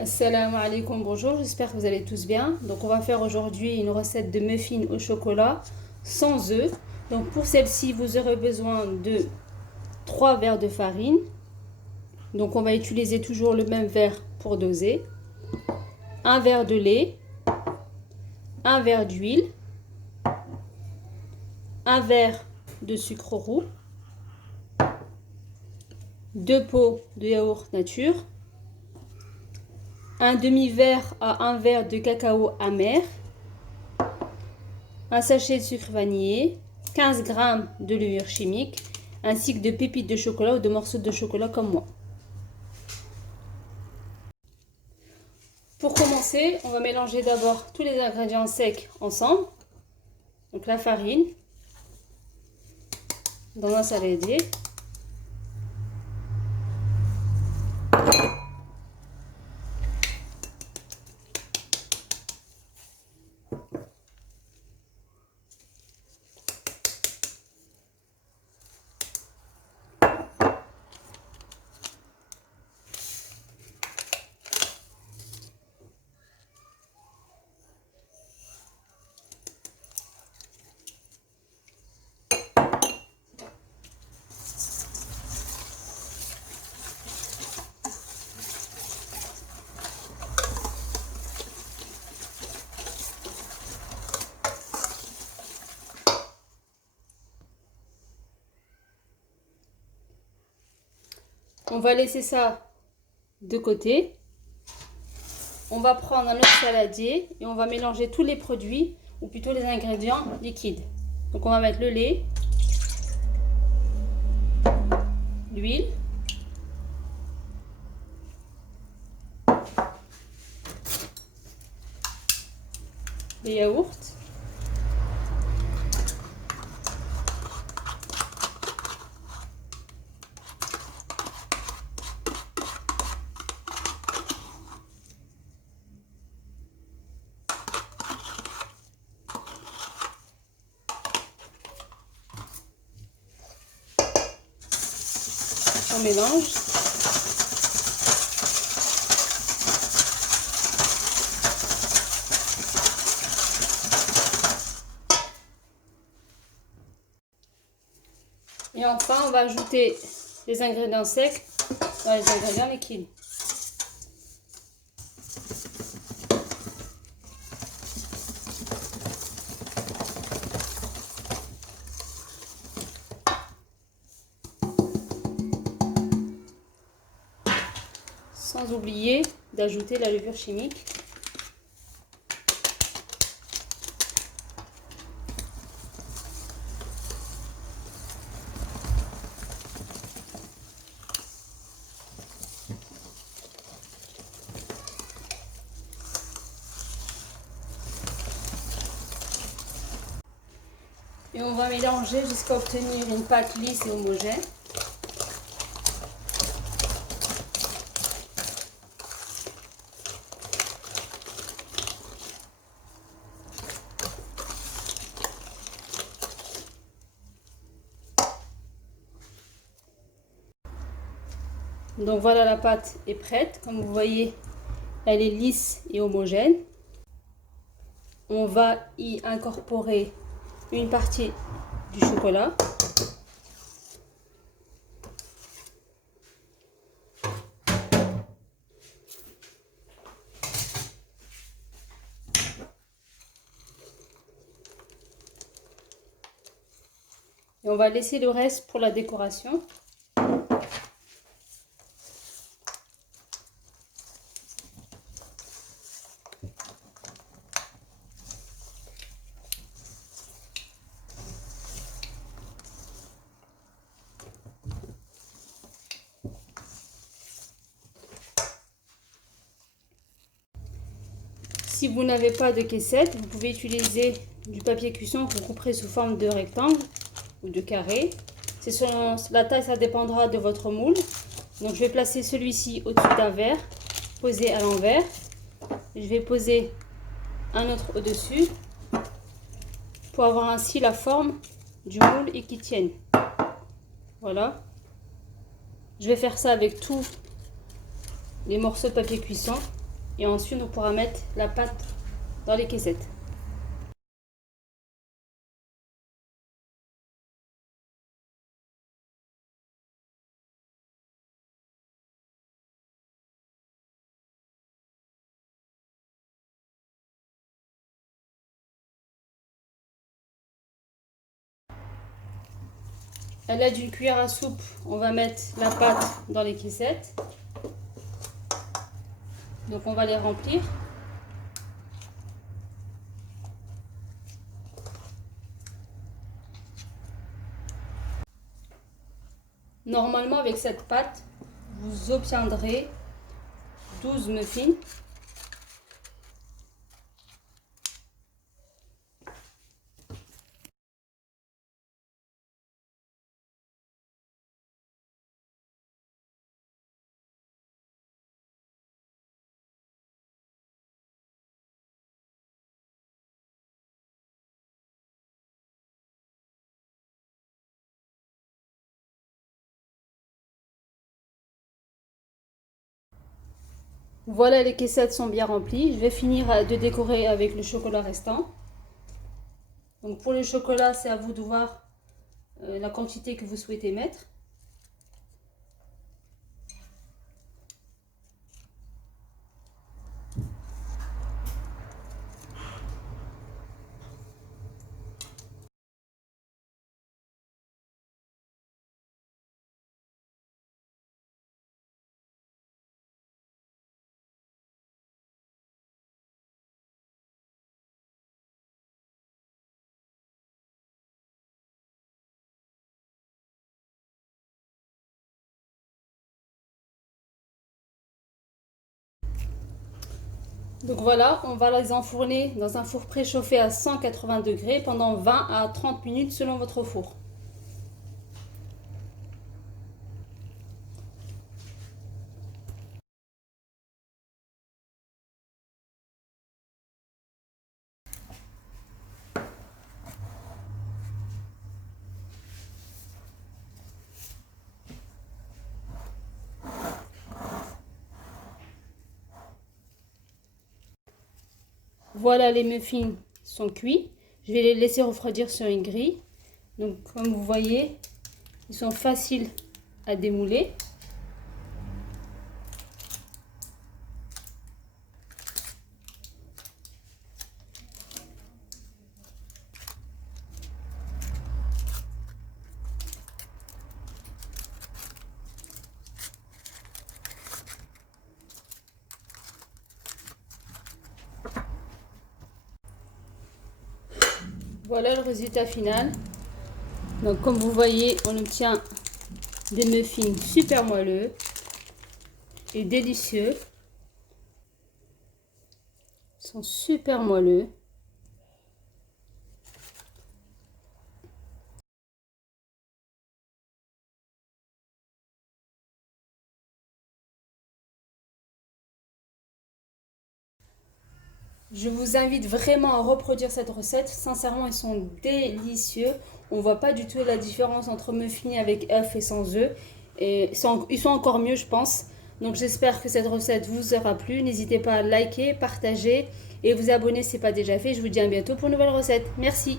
Assalamu alaikum, bonjour, j'espère que vous allez tous bien. Donc on va faire aujourd'hui une recette de muffins au chocolat sans œufs. Donc pour celle-ci, vous aurez besoin de 3 verres de farine. Donc on va utiliser toujours le même verre pour doser. Un verre de lait, un verre d'huile, un verre de sucre roux, 2 pots de yaourt nature, un demi-verre à un verre de cacao amer, un sachet de sucre vanillé, 15 g de levure chimique, ainsi que de pépites de chocolat ou de morceaux de chocolat comme moi. Pour commencer, on va mélanger d'abord tous les ingrédients secs ensemble. Donc la farine dans un saladier. On va laisser ça de côté. On va prendre un autre saladier et on va mélanger tous les produits, ou plutôt les ingrédients liquides. Donc on va mettre le lait, l'huile, les yaourts, on mélange. Et enfin, on va ajouter les ingrédients secs dans les ingrédients liquides. Sans oublier d'ajouter la levure chimique. Et on va mélanger jusqu'à obtenir une pâte lisse et homogène. Donc voilà, la pâte est prête. Comme vous voyez, elle est lisse et homogène. On va y incorporer une partie du chocolat. Et on va laisser le reste pour la décoration. Si vous n'avez pas de caissette, vous pouvez utiliser du papier cuisson que vous couperez sous forme de rectangle ou de carré. C'est selon la taille, ça dépendra de votre moule. Donc je vais placer celui-ci au-dessus d'un verre, posé à l'envers. Je vais poser un autre au-dessus pour avoir ainsi la forme du moule et qui tienne. Voilà. Je vais faire ça avec tous les morceaux de papier cuisson. Et ensuite, on pourra mettre la pâte dans les caissettes. À l'aide d'une cuillère à soupe, on va mettre la pâte dans les caissettes. Donc on va les remplir. Normalement, avec cette pâte, vous obtiendrez 12 muffins. Voilà, les caissettes sont bien remplies. Je vais finir de décorer avec le chocolat restant. Donc pour le chocolat, c'est à vous de voir la quantité que vous souhaitez mettre. Donc voilà, on va les enfourner dans un four préchauffé à 180 degrés pendant 20 à 30 minutes selon votre four. Voilà, les muffins sont cuits. Je vais les laisser refroidir sur une grille. Donc comme vous voyez, ils sont faciles à démouler. Voilà le résultat final. Donc comme vous voyez, on obtient des muffins super moelleux et délicieux. Ils sont super moelleux. Je vous invite vraiment à reproduire cette recette. Sincèrement, ils sont délicieux. On ne voit pas du tout la différence entre muffins avec œufs et sans œufs. Et ils sont encore mieux, je pense. Donc j'espère que cette recette vous aura plu. N'hésitez pas à liker, partager et vous abonner si ce n'est pas déjà fait. Je vous dis à bientôt pour une nouvelle recette. Merci.